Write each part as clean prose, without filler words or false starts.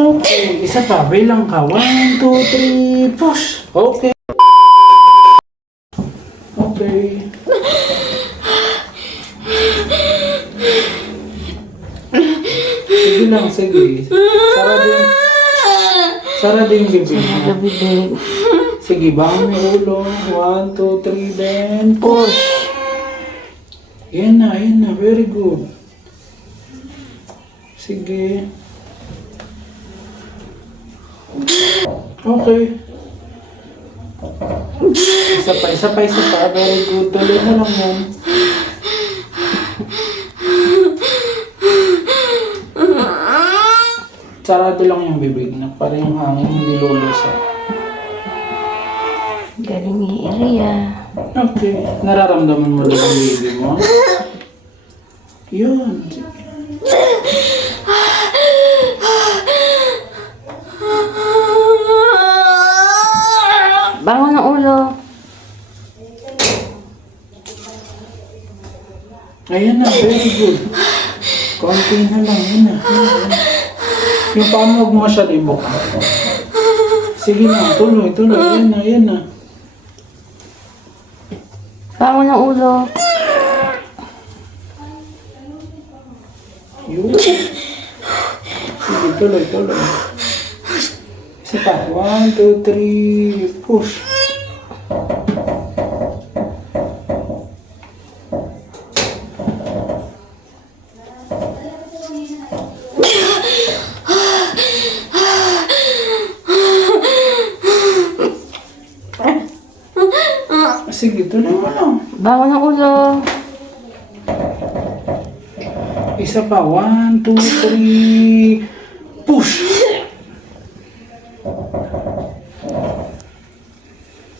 Okay, isa pa. Bilang ka. 1, 2, 3, push. Okay. Okay. Sige lang, sige. Sara din bibig mo. Bibig. Sige, bangon yung ulo. 1, 2, 3, then push. Yan na. Very good. Sige. Okay. Isa pa. Very good. Tuloy mo lang yan. Sarado lang yung bibig na para yung hangin hindi lulusa. Galing ni Iria. Okay. Nararamdaman mo lang ang bibig mo? Yun. Sige. Bangon ng ulo. Ayan na. Very good. Konti na lang. Yan na. Yung paa mo huwag mo masyado ibuka. Sige na. Tuloy. Yan na. Bangon ng ulo. Yun. Sige, tuloy. Isa pa. 1, 2, 3, push. Sige, tuloy mo lang. Bangon ng ulo. Isa pa. 1, 2, 3, push.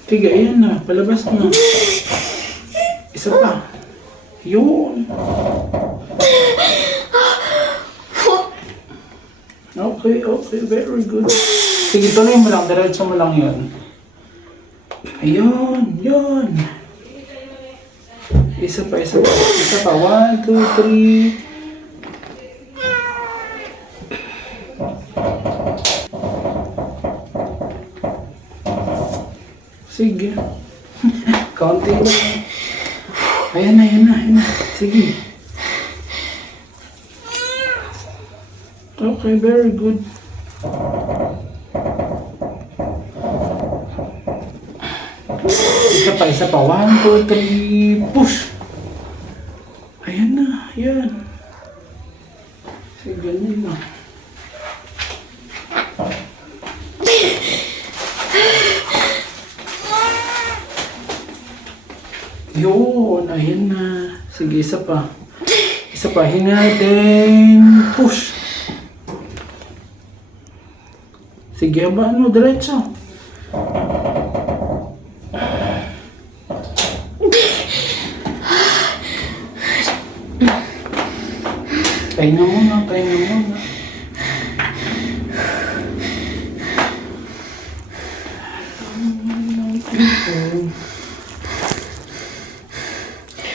Sige, ayan na. Palabas na. Isa pa. Yun. Okay. Very good. Sige, tuloy mo lang. Diretso mo lang yun. Ayun. Isa pa. 1, 2, 3. Sige. Kaunti lang. Ayan na. Sige. Okay, very good. Isa pa. 1, 2, 3, push. Ayan na. Sige, ganyan lang. Yun, ayan na. Sige, isa pa. Hinga, then push. Sige, habaan mo, diretso. Pahinga muna.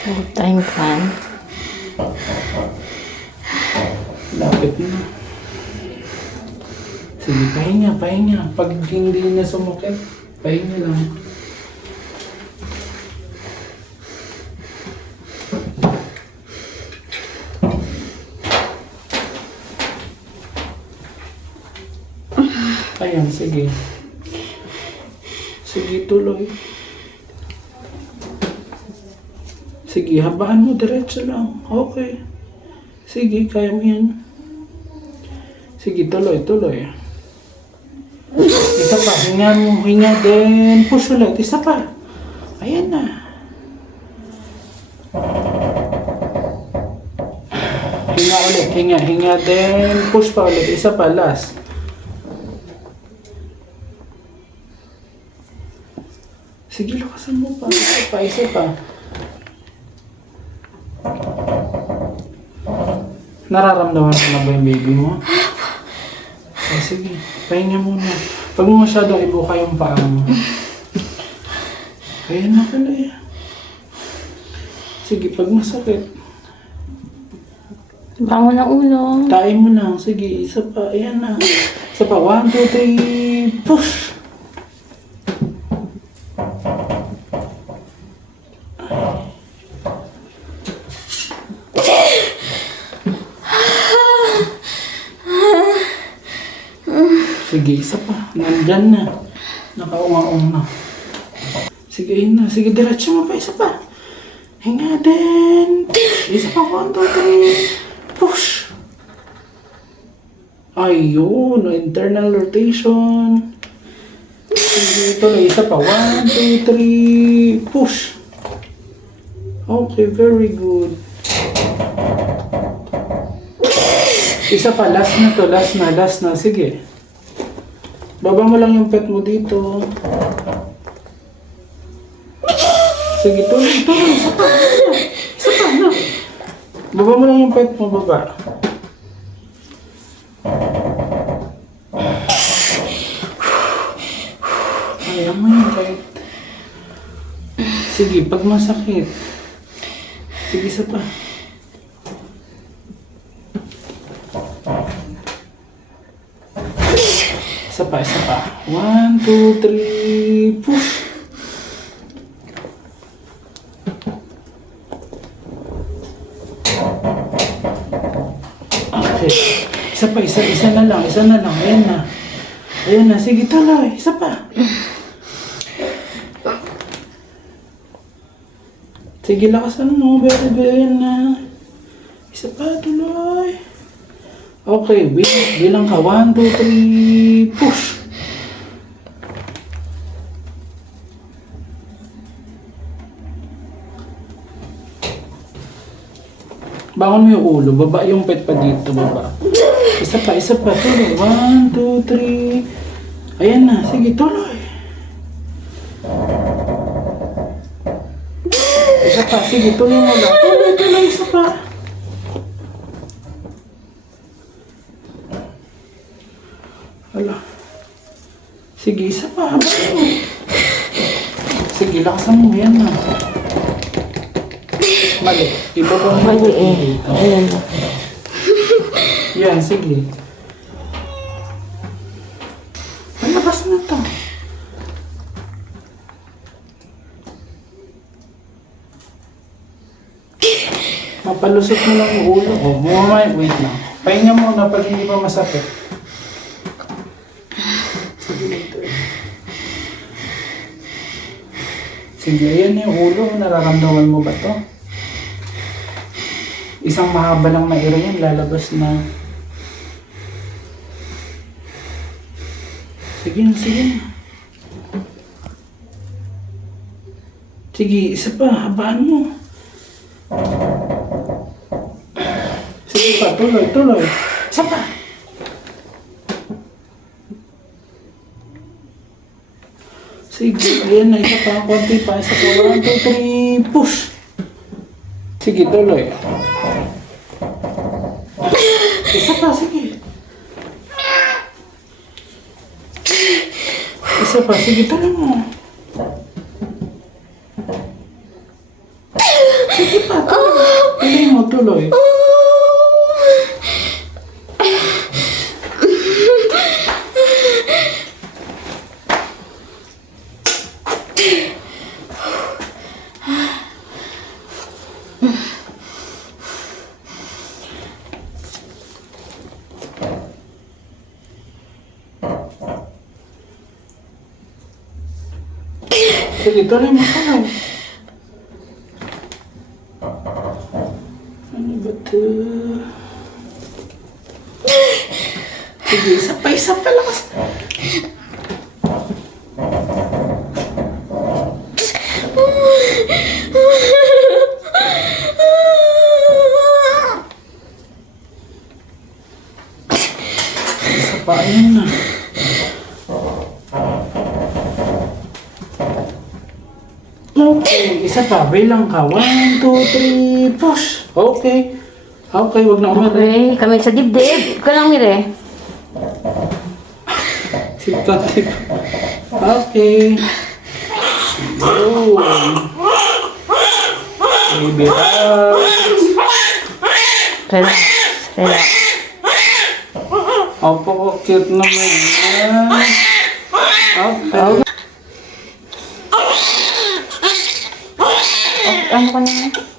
Full-time fan. Lapit na. Sige, pahinga. Pag hindi na sumakit, pahinga lang. Ayan, sige. Sige, tuloy. Sige, habaan mo, diretso lang. Okay. Sige, kaya mo yan. Sige, tuloy. Isa pa, hinga, then push ulit. Isa pa. Ayan na. Hinga ulit, hinga, then push pa ulit. Isa pa, last. Sige, lakasan mo pa. Isa pa. Nararamdaman mo na ba yung baby mo? Ay, sige. Pahinga muna. Pag mo masyadong ibuka yung paa mo. Ayan na pala eh. Sige, pag masakit. Bangon ng ulo. Tayo mo lang. Sige, isa pa. Ayan na. Isa pa. 1, 2, 3. Push! Sige, isa pa. Nandyan na. Nakaunga-ung na. Sige, yun na. Sige, diretso mo pa. Isa pa. Hinga din. Isa pa. 1, 2, 3. Push. Ayun. Internal rotation. Sige, tuloy. Isa pa. 1, 2, 3. Push. Okay, very good. Isa pa. Last na to. Last na. Sige. Baba mo lang yung pet mo dito. Sige, tuloy. Isa pa, na. Baba mo lang yung pet mo, baba. Ayaw mo yung pet. Sige, pag masakit. Sige, isa pa. Isa pa. 1, 2, 3, push! Okay. Isa na lang. Ayan na. Sige, tuloy. Isa pa. Sige, lakasan mo. Ayan na. Isa pa, tuloy. Okay, bilang ka. 1, 2, 3, push! Bangon mo yung ulo, baba yung pet pa dito, baba. Isa pa, tuloy. 1, 2, 3. Ayan na, sige, tuloy. Isa pa, sige, tuloy mo lang. Tuloy, isa pa. Hala. Sige, isa pa. Sige, lakasan mo. Yan na. Mali. Iba ko Mali eh. Ayan na. Yan, sige. Malabas na to. Mapalusot mo lang yung ulo ko. Wait lang. Pahinga muna pag hindi pa masakit. Sige, ayan yung ulo. Nararamdaman mo ba to? Isang mahaba lang na iro yan, lalabas na. Sige na. Sige, isa pa. Habaan mo. Sige pa, tuloy. Isa pa. Sige, ayan na, isa pa, konti pa, isa pa, 1, 2, 3, push! Sige, tuloy. Isa pa, sige. Isa pa, sige, tuloy mo. Sige pa, tuloy. Tuloy. Sige, tuloy mo. Ano ba ito? Sige, isa pa lakas. Isa pa, ayun na. Okay, isa pa. Bilang ka. 1, 2, 3, push. Okay. Okay, wag na umari. Okay, kami sa dibdib. Ikaw lang, Mire. Sip. Okay. Oh. Baby, Relax. Opo, cute naman yan. Okay. Ano ka na?